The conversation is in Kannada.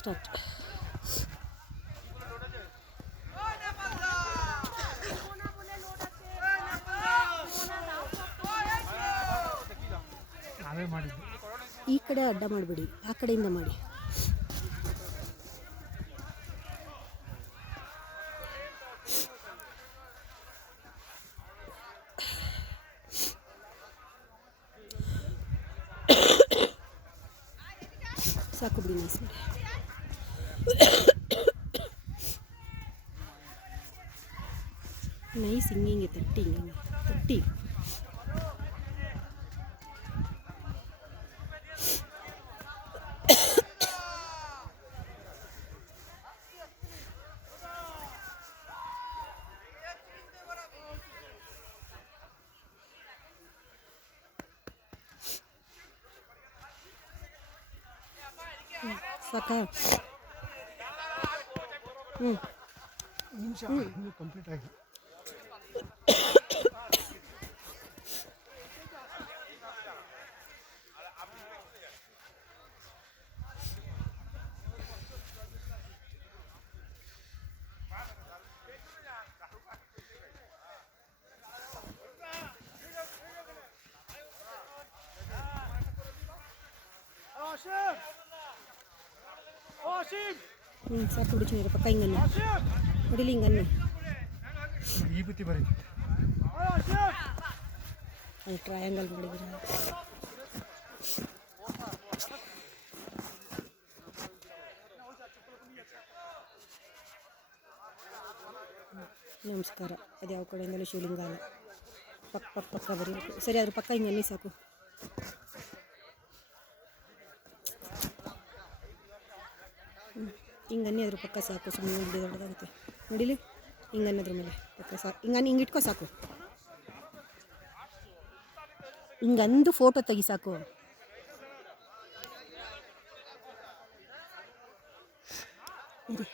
ಸ್ಟಾರ್ಟ್. ಈ ಕಡೆ ಅಡ್ಡ ಮಾಡಬೇಡಿ, ಆ ಕಡೆಯಿಂದ ಮಾಡಿ. ಸಾಕು ಬಿಡಿ, ನೈಸ್ ಮಾಡಿ. ನೈಸ್, ಹಿಂಗೆ ತಟ್ಟಿ, ಹಿಂಗೆ ತಟ್ಟಿ. ಸಾಕಾ? ನಿಮಿಷ ಕಂಪ್ಲೀಟ್ ಆಗಿ. ಸಾಕು ಬಿಡಿ, ಚೂರು ಪಕ್ಕ ಹಿಂಗನ್ನು ಹೊಡಿಲಿ, ಹಿಂಗನ್ನು ಈ ಬುತ್ತಿ ಬರೀತಿ ಅಲ್ಲಿ ಟ್ರಯಾಂಗಲ್ ಮಾಡಿದ್ರೆ. ನಮಸ್ಕಾರ. ಅದು ಯಾವ ಕಡೆಯಿಂದಲೂ ಶಿವಲಿಂಗ ಅಲ್ಲ, ಪಕ್ಕ ಬರೀಬೇಕು. ಸರಿ, ಅದ್ರ ಪಕ್ಕ ಹಿಂಗನ್ನಿ ಸಾಕು. ಹಿಂಗನ್ನಿ ಅದ್ರ ಪಕ್ಕ ಸಾಕು. ಸುಮ್ಮನೆ ದೊಡ್ಡದಾಗುತ್ತೆ ನೋಡಿಲಿ. ಹಿಂಗನ್ನೋದ್ರ ಮೇಲೆ ಪಕ್ಕ ಸಾಕು. ಹಿಂಗೆ ಇಟ್ಕೋ ಸಾಕು. ಹಿಂಗಂದು ಫೋಟೋ ತೆಗಿ ಸಾಕು. ಇರಿ.